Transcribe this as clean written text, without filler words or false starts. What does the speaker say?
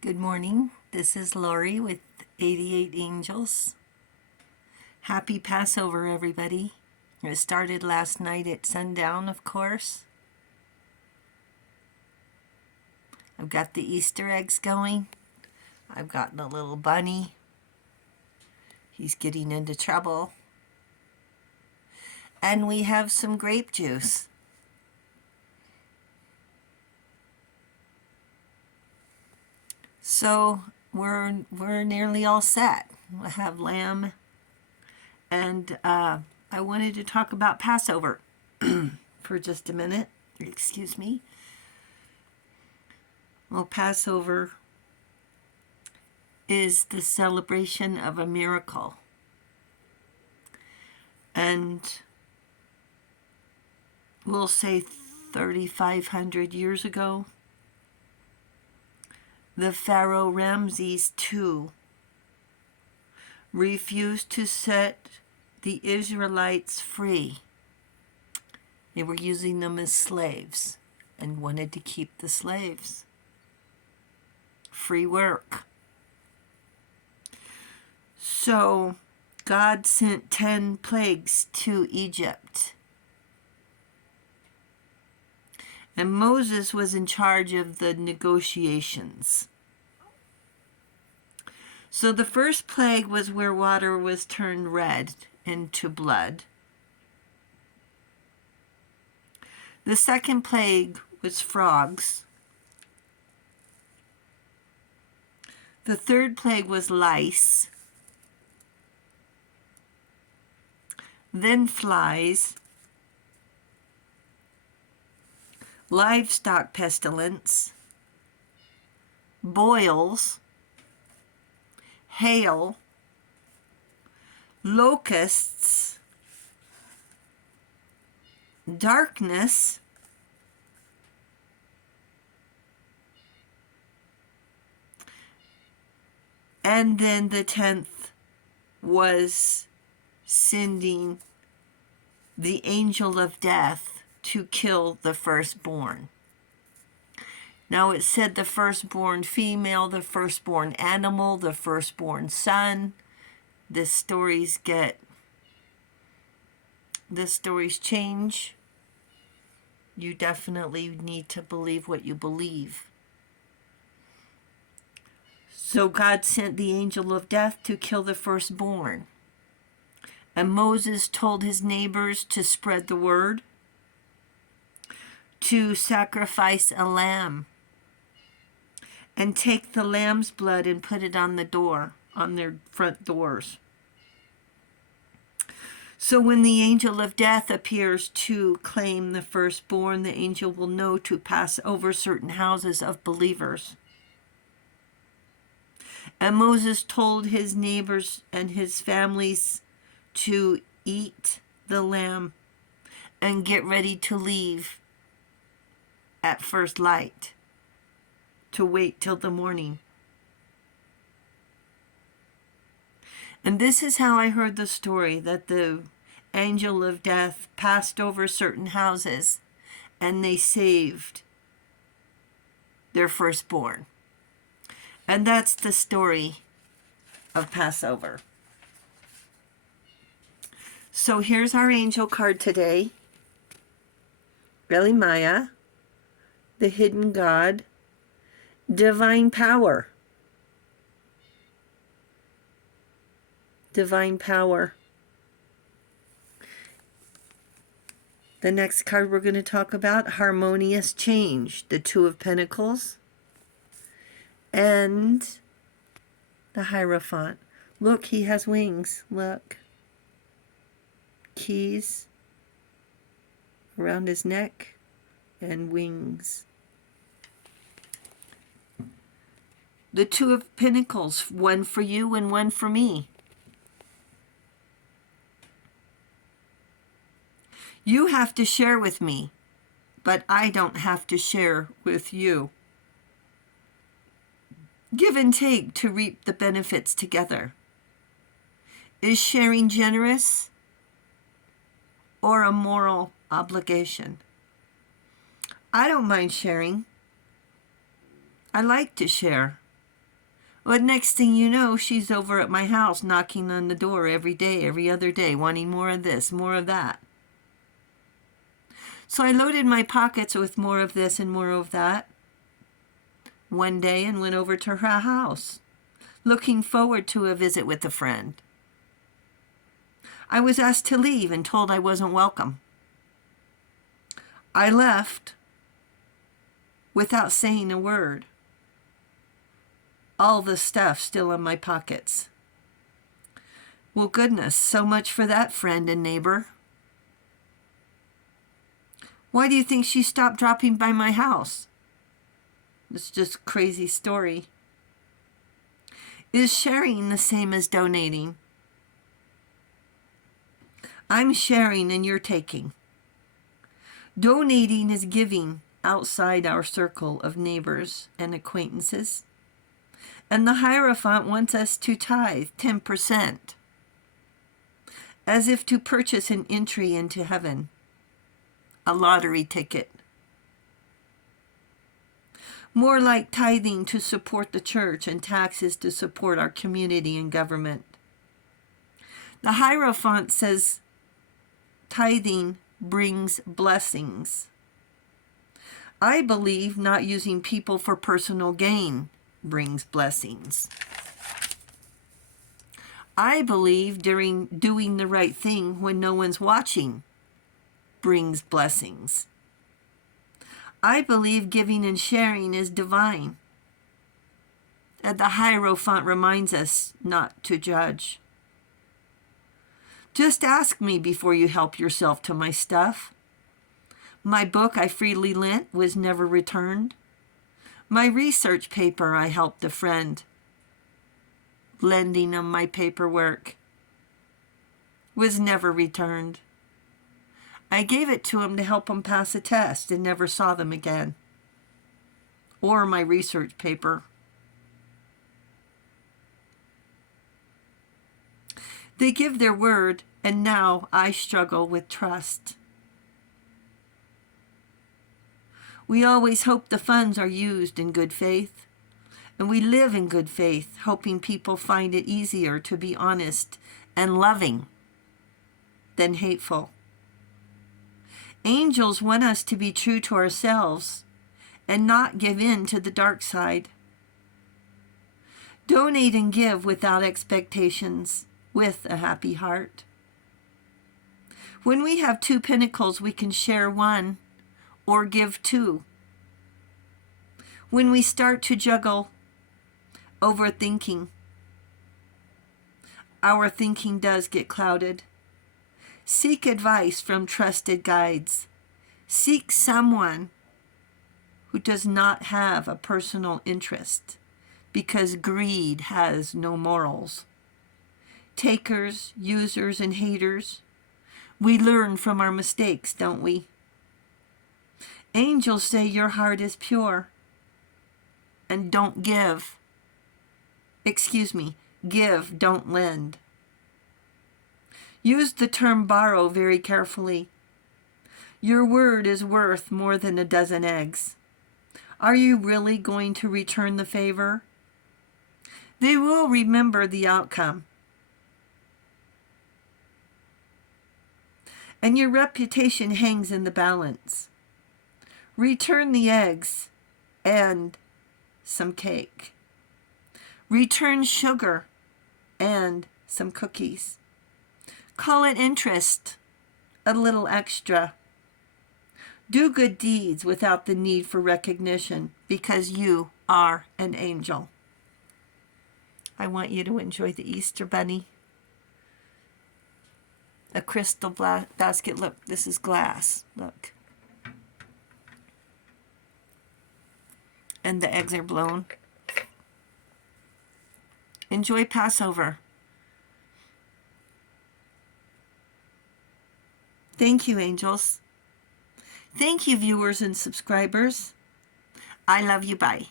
Good morning. This is Lori with 88 Angels. Happy Passover, everybody. It started last night at sundown, of course. I've got the Easter eggs going. I've got the little bunny. He's getting into trouble. And we have some grape juice. So we're nearly all set. I have lamb, and I wanted to talk about Passover for just a minute. Excuse me. Well, Passover is the celebration of a miracle. And we'll say 3,500 years ago, the Pharaoh Ramses II refused to set the Israelites free. They were using them as slaves and wanted to keep the slaves. Free work. So God sent 10 plagues to Egypt. And Moses was in charge of the negotiations. So the first plague was where water was turned red into blood. The second plague was frogs. The third plague was lice. Then flies. Livestock pestilence. Boils. Hail. Locusts. Darkness. And then the 10th was sending the angel of death to kill the firstborn. Now it said the firstborn female, the firstborn animal, the firstborn son. The stories change. You definitely need to believe what you believe. So God sent the angel of death to kill the firstborn. And Moses told his neighbors to spread the word, to sacrifice a lamb, and take the lamb's blood and put it on the door, on their front doors. So when the angel of death appears to claim the firstborn, the angel will know to pass over certain houses of believers. And Moses told his neighbors and his families to eat the lamb and get ready to leave at first light, to wait till the morning. And this is how I heard the story, that the angel of death passed over certain houses and they saved their firstborn. And that's the story of Passover. So here's our angel card today. Elimaya, the hidden God, divine power. Divine power. The next card we're going to talk about, harmonious change, the Two of Pentacles, and the Hierophant. Look, he has wings. Look. Keys around his neck and wings. The Two of Pentacles, one for you and one for me. You have to share with me, but I don't have to share with you. Give and take to reap the benefits together. Is sharing generous or a moral obligation? I don't mind sharing. I like to share. But next thing you know, she's over at my house knocking on the door every day, every other day, wanting more of this, more of that. So I loaded my pockets with more of this and more of that one day and went over to her house, looking forward to a visit with a friend. I was asked to leave and told I wasn't welcome. I left without saying a word. All the stuff still in my pockets. Well, goodness, so much for that friend and neighbor. Why do you think she stopped dropping by my house? It's just a crazy story. Is sharing the same as donating? I'm sharing and you're taking. Donating is giving outside our circle of neighbors and acquaintances. And the Hierophant wants us to tithe 10%, as if to purchase an entry into heaven, a lottery ticket. More like tithing to support the church and taxes to support our community and government. The Hierophant says tithing brings blessings. I believe not using people for personal gain brings blessings. I believe doing the right thing when no one's watching brings blessings. I believe giving and sharing is divine. And the Hierophant reminds us not to judge. Just ask me before you help yourself to my stuff. My book I freely lent was never returned. My research paper I helped a friend. Lending him my paperwork was never returned. I gave it to him to help him pass a test and never saw them again. Or my research paper. They give their word, and now I struggle with trust. We always hope the funds are used in good faith, and we live in good faith, hoping people find it easier to be honest and loving than hateful. Angels want us to be true to ourselves and not give in to the dark side. Donate and give without expectations, with a happy heart. When we have 2 pentacles, we can share 1 or give 2. When we start to juggle overthinking, our thinking does get clouded. Seek advice from trusted guides. Seek someone who does not have a personal interest, because greed has no morals. Takers, users, and haters, we learn from our mistakes, don't we? Angels say your heart is pure and don't give. Give, don't lend. Use the term borrow very carefully. Your word is worth more than a dozen eggs. Are you really going to return the favor? They will remember the outcome. And your reputation hangs in the balance. Return the eggs and some cake. Return sugar and some cookies. Call it interest, a little extra. Do good deeds without the need for recognition, because you are an angel. I want you to enjoy the Easter Bunny. A crystal basket. Look, this is glass. Look. And the eggs are blown. Enjoy Passover. Thank you, angels. Thank you, viewers and subscribers. I love you. Bye.